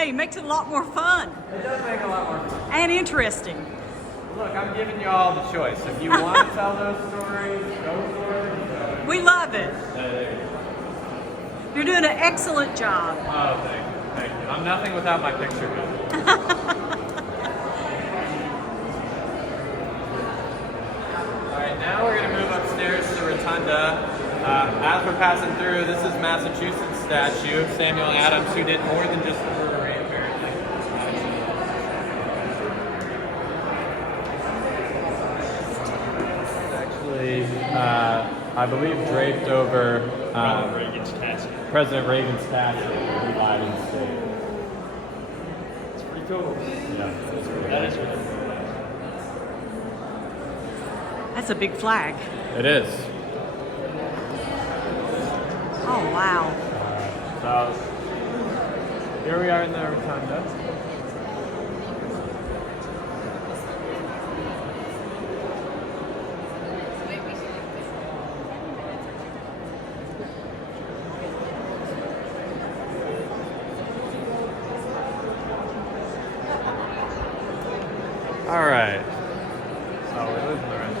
say, makes it a lot more fun. It does make a lot more fun. And interesting. Look, I'm giving you all the choice. If you want to tell those stories, go for it. We love it. There you go. You're doing an excellent job. Oh, thank you. Thank you. I'm nothing without my picture book. Alright, now we're going to move upstairs to the rotunda. As we're passing through, this is Massachusetts statue of Samuel Adams, who did more than just embroidery, apparently. It's actually, I believe, draped over President Reagan's statue in Biden State. It's pretty cool. Yeah, that's pretty That is really cool. That's a big flag. It is. Oh, wow. So here we are in the rotunda. All right. So we're losing the rest.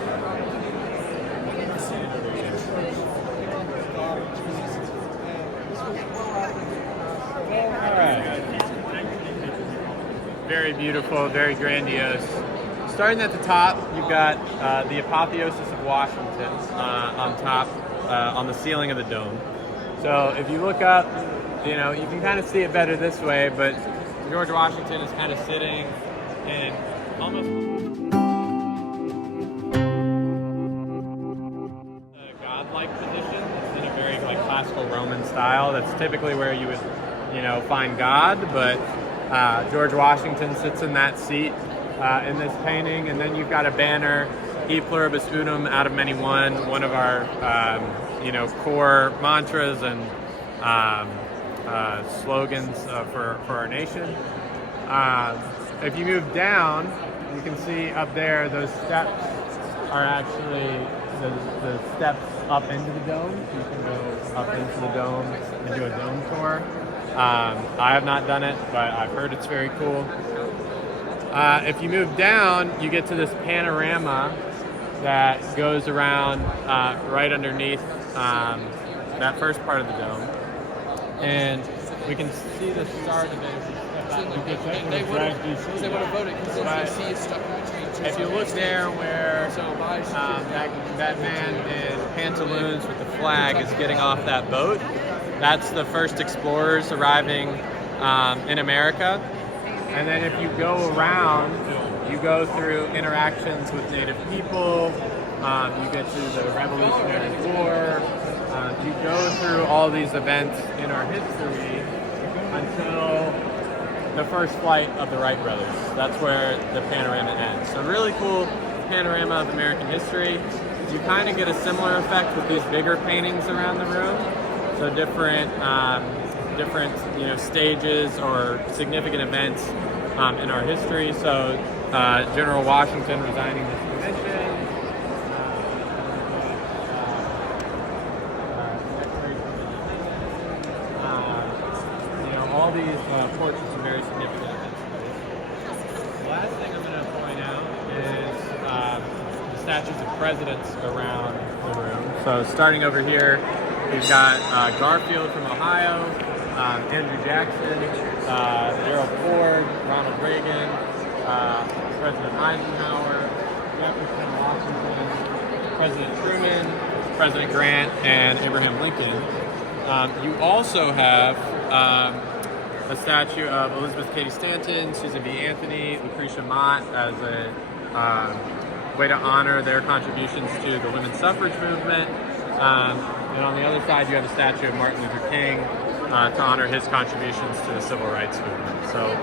All right. Very beautiful, very grandiose. Starting at the top, you've got the apotheosis of Washington on top, on the ceiling of the dome. So if you look up, you know, you can kind of see it better this way, but George Washington is kind of sitting in almost a godlike position. It's in a very classical Roman style. That's typically where you would, you know, find God, but George Washington sits in that seat in this painting, and then you've got a banner, E pluribus unum, out of many one of our you know, core mantras and slogans for our nation. If you move down, you can see up there those steps are actually the steps up into the dome. You can go up into the dome and do a dome tour. I have not done it, but I've heard it's very cool. If you move down, you get to this panorama that goes around right underneath that first part of the dome. And we can see the start of it. They would have voted because the C is stuck in between two. If you look there where that man in pantaloons with the flag is getting off that boat, that's the first explorers arriving in America. And then if you go around, you go through interactions with Native people, you get to the Revolutionary War, you go through all these events in our history until the first flight of the Wright brothers. That's where the panorama ends. So really cool panorama of American history. You kind of get a similar effect with these bigger paintings around the room. So different you know, stages or significant events in our history. So General Washington resigning this commission. You know, all these portraits are very significant events. The last thing I'm going to point out is the statues of presidents around the room. So starting over here, we've got Garfield from Ohio, Andrew Jackson, Gerald Ford, Ronald Reagan, President Eisenhower, Jefferson, Washington, President Truman, President Grant, and Abraham Lincoln. You also have a statue of Elizabeth Cady Stanton, Susan B. Anthony, Lucretia Mott as a way to honor their contributions to the women's suffrage movement. And on the other side, you have a statue of Martin Luther King to honor his contributions to the civil rights movement. So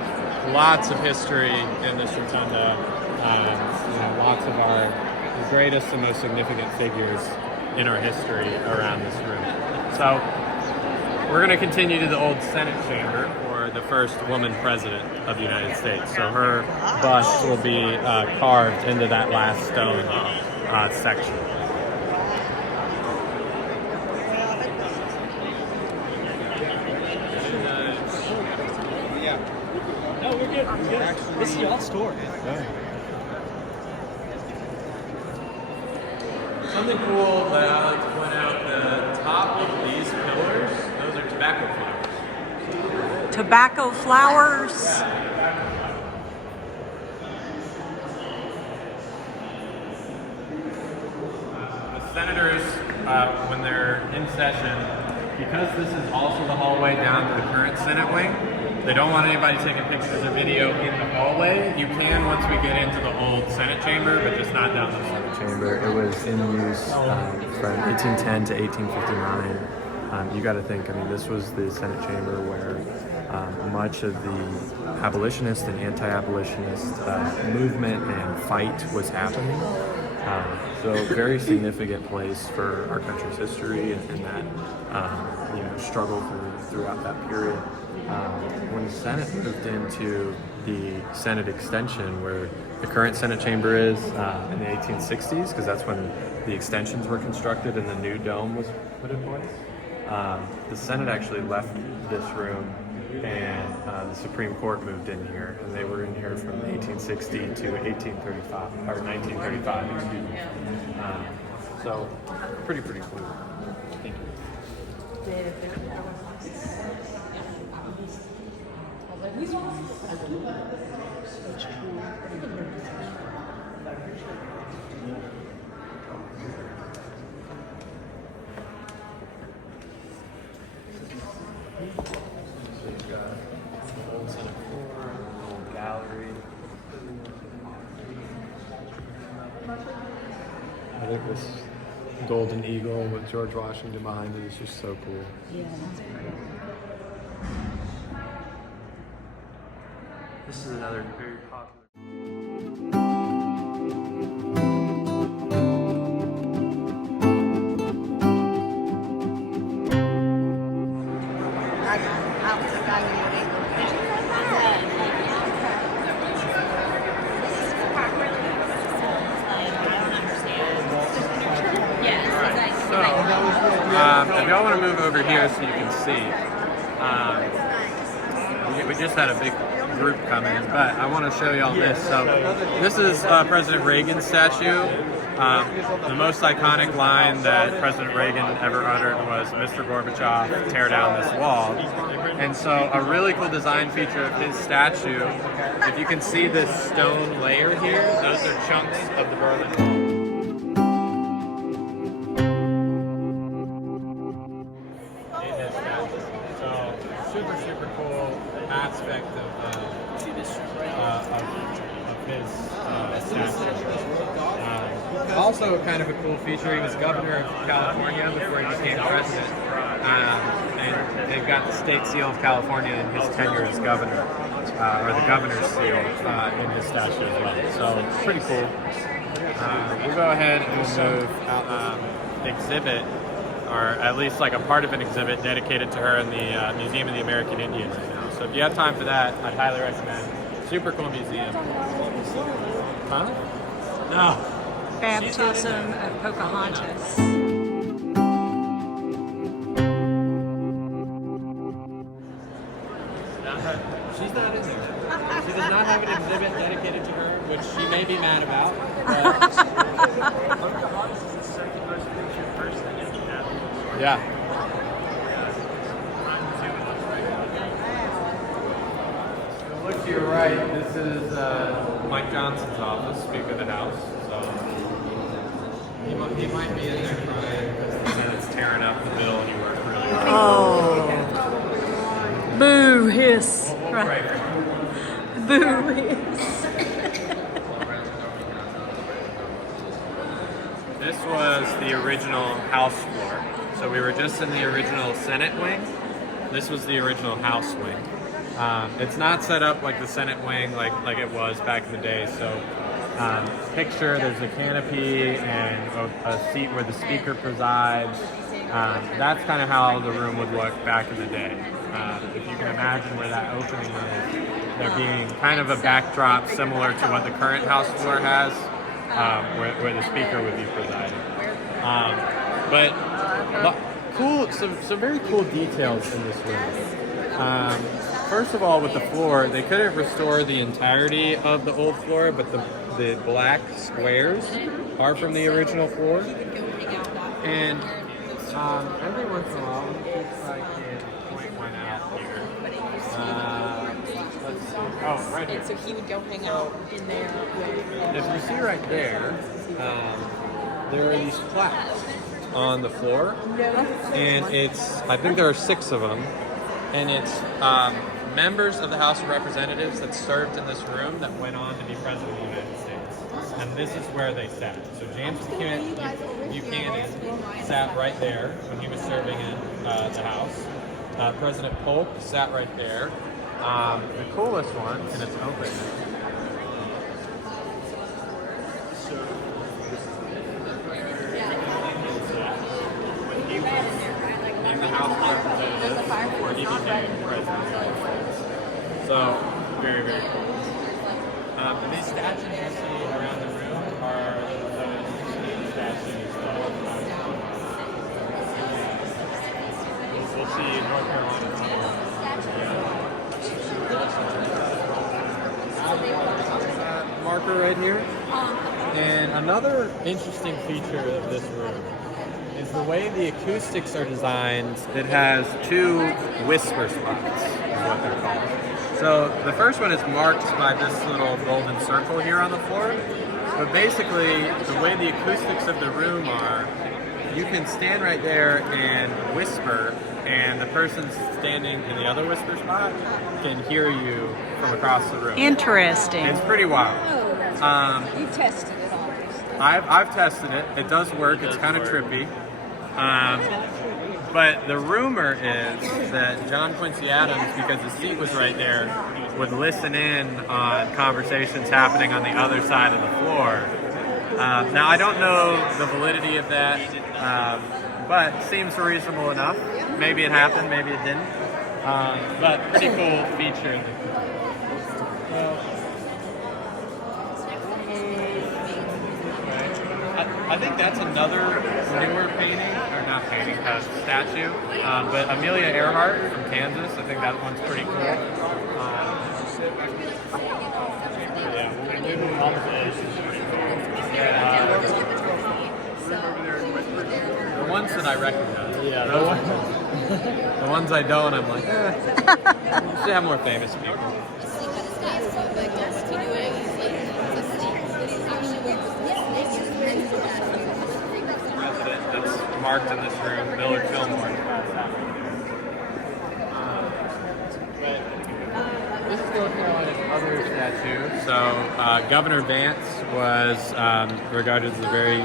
lots of history in this rotunda, you know, lots of the greatest and most significant figures in our history around this room. So we're going to continue to the old Senate chamber for the first woman president of the United States. So her bust will be carved into that last stone section. This is y'all's store. Something cool that I like to point out, the top of these pillars, those are tobacco flowers. Tobacco flowers. The senators, when they're in session, because this is also the hallway down to the current Senate wing, they don't want anybody taking pictures or video in the hallway. You can once we get into the old Senate chamber, but just not down the hall. Chamber. It was in use from 1810 to 1859. You got to think, I mean, this was the Senate chamber where much of the abolitionist and anti-abolitionist movement and fight was happening. So very significant place for our country's history and that struggle throughout that period. When the Senate moved into the Senate extension, where the current Senate chamber is in the 1860s, because that's when the extensions were constructed and the new dome was put in place. The Senate actually left this room, and the Supreme Court moved in here, and they were in here from 1860 to 1835 or 1935. Excuse me. So pretty cool. Thank you. So you've got the old Senate floor, old gallery. I think this golden eagle with George Washington behind it is just so cool. Yeah, that's pretty. This is another very popular. If y'all want to move over here so you can see, we just had a big group come in, but I want to show y'all this. So this is President Reagan's statue. The most iconic line that President Reagan ever uttered was, "Mr. Gorbachev, tear down this wall." And so a really cool design feature of his statue, if you can see this stone layer here, those are chunks of the Berlin Wall. Super cool aspect of his statue. Also kind of a cool feature, he was governor of California before he became president. And they've got the state seal of California in his tenure as governor, or the governor's seal in his statue as well. So pretty cool. We'll go ahead and we'll move exhibit, or at least like a part of an exhibit dedicated to her in the Museum of the American Indian right now. So if you have time for that, I'd highly recommend. Super cool museum. Huh? No. Baptism of Pocahontas. She's not in there. She does not have an exhibit dedicated to her, which she may be mad about. Pocahontas is the second most pictured person in Indianapolis. Yeah. Look to your right, this is Mike Johnson's office, Speaker of the House. So he might be in there crying because the Senate's tearing up the bill and he worked really hard. Oh. Boo hiss. We'll pray for him. Boo hiss. This was the original House floor. So we were just in the original Senate wing. This was the original House wing. It's not set up like the Senate wing like it was back in the day. So picture there's a canopy and a seat where the speaker presides. That's kind of how the room would look back in the day. If you can imagine where that opening is, there being kind of a backdrop similar to what the current House floor has, where the speaker would be presiding. But cool, some very cool details in this room. first of all, with the floor, they couldn't restore the entirety of the old floor, but the black squares are from the original floor. And every once in a while, let me see if I can point one out here. Let's see. Oh, right here. And so he would go hang out in there with. If you see right there, there are these plaques on the floor, and I think there are 6 of them, and it's members of the House of Representatives that served in this room that went on to be President of the United States. And this is where they sat. So James Buchanan sat right there when he was serving in the House. President Polk sat right there. The coolest one, and it's open. In the House of Representatives before he became president. So, very, very cool. And these statues you see around the room are those statues that we'll see in North Carolina. Marker right here. And another interesting feature of this room is the way the acoustics are designed. It has 2 whisper spots, is what they're called. So the first one is marked by this little golden circle here on the floor. But basically, the way the acoustics of the room are, you can stand right there and whisper, and the person standing in the other whisper spot can hear you from across the room. Interesting. It's pretty wild. You tested it, obviously. I've tested it. It does work. It's kind of trippy. But the rumor is that John Quincy Adams, because his seat was right there, would listen in on conversations happening on the other side of the floor. Now, I don't know the validity of that, but seems reasonable enough. Maybe it happened, maybe it didn't. But pretty cool feature. I think that's another newer painting, or not painting, statue. But Amelia Earhart from Kansas, I think that one's pretty cool. The ones that I recognize. Yeah. The ones I don't, I'm like, should have more famous people. That's marked in this room, Millard Fillmore. This is North Carolina's other statue. So Governor Vance was regarded as a very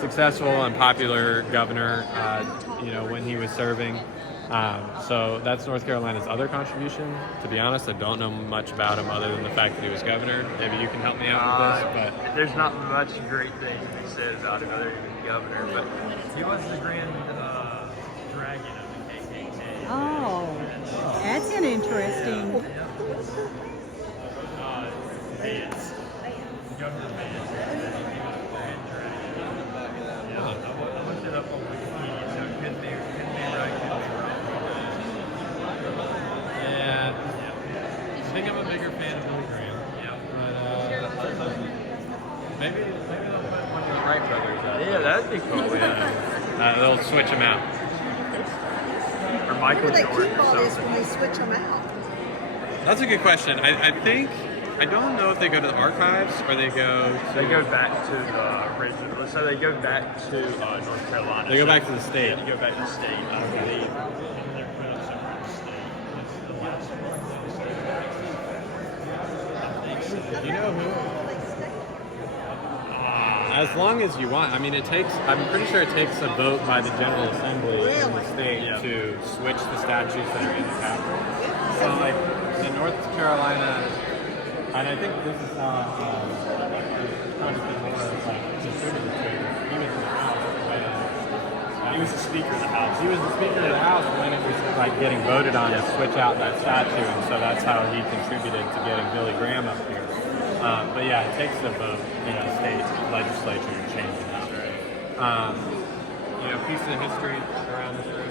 successful and popular governor, when he was serving. So that's North Carolina's other contribution. To be honest, I don't know much about him other than the fact that he was governor. Maybe you can help me out with this. But There's not much great things to be said about him other than governor, but he was the grand dragon of the KKK. Oh, that's an interesting. Vance. Governor Vance. Grand dragon. Yeah, I looked it up on Wikipedia, so it could be right, could be wrong. yeah, I think I'm a bigger fan of Billy Graham. Yeah. But maybe they'll put one of the Wright brothers out. Yeah, that'd be cool. Yeah. They'll switch them out. Or Michael Where they Jordan keep or all this something. when they switch them out? That's a good question. I think, I don't know if they go to the archives or they go to... They go back to the original. So they go back to North Carolina. They go So back to the state. They go back to the state, I believe. They're put up somewhere in the state. That's the last one. You know who? As long as you want. I mean, I'm pretty sure it takes a vote by the General Assembly in the state to switch the statues that are in the Capitol. So, like, in North Carolina, and I think this is how Congressman Moore contributed to it. He was in the House when... He was the Speaker of the House. He was the Speaker of the House when it was like getting voted on to switch out that statue, and so that's how he contributed to getting Billy Graham up here. But yeah, it takes a vote in the state legislature to change it out. Piece of history around this room.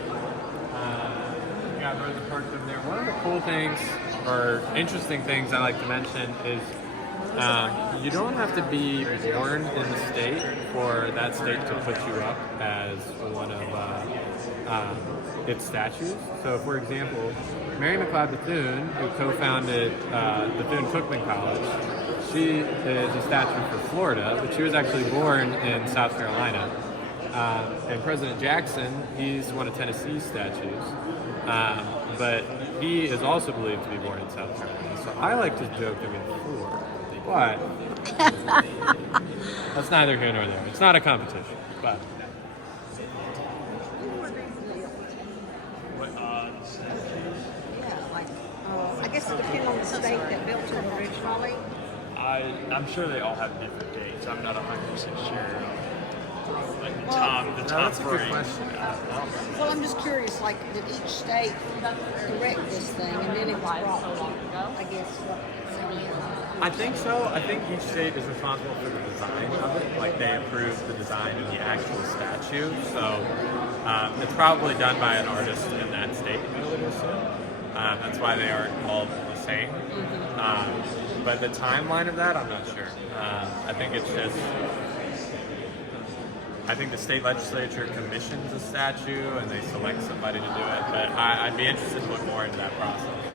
We got I've read the parts of there. One of the cool things or interesting things I like to mention is you don't have to be born in the state for that state to put you up as one of its statues. So, for example, Mary McLeod Bethune, who co-founded Bethune-Cookman College, she is a statue for Florida, but she was actually born in South Carolina. And President Jackson, he's one of Tennessee's statues, but he is also believed to be born in South Carolina. So I like to joke that we have 4, but that's neither here nor there. It's not a competition, but. Yeah, like, I guess it depends on the state that built it originally. I'm sure they all have different dates. I'm not 100% sure. Like the time That's a good frame. question. Well, I'm just curious, like, did each state correct this thing and then it was brought, I guess, I think so. I think each state is responsible for the design of it. Like they approve the design of the actual statue. So it's probably done by an artist in that state, I would assume. That's why they aren't all the same. But the timeline of that, I'm not sure. I think it's just. I think the state legislature commissions a statue and they select somebody to do it. But I'd be interested to look more into that process.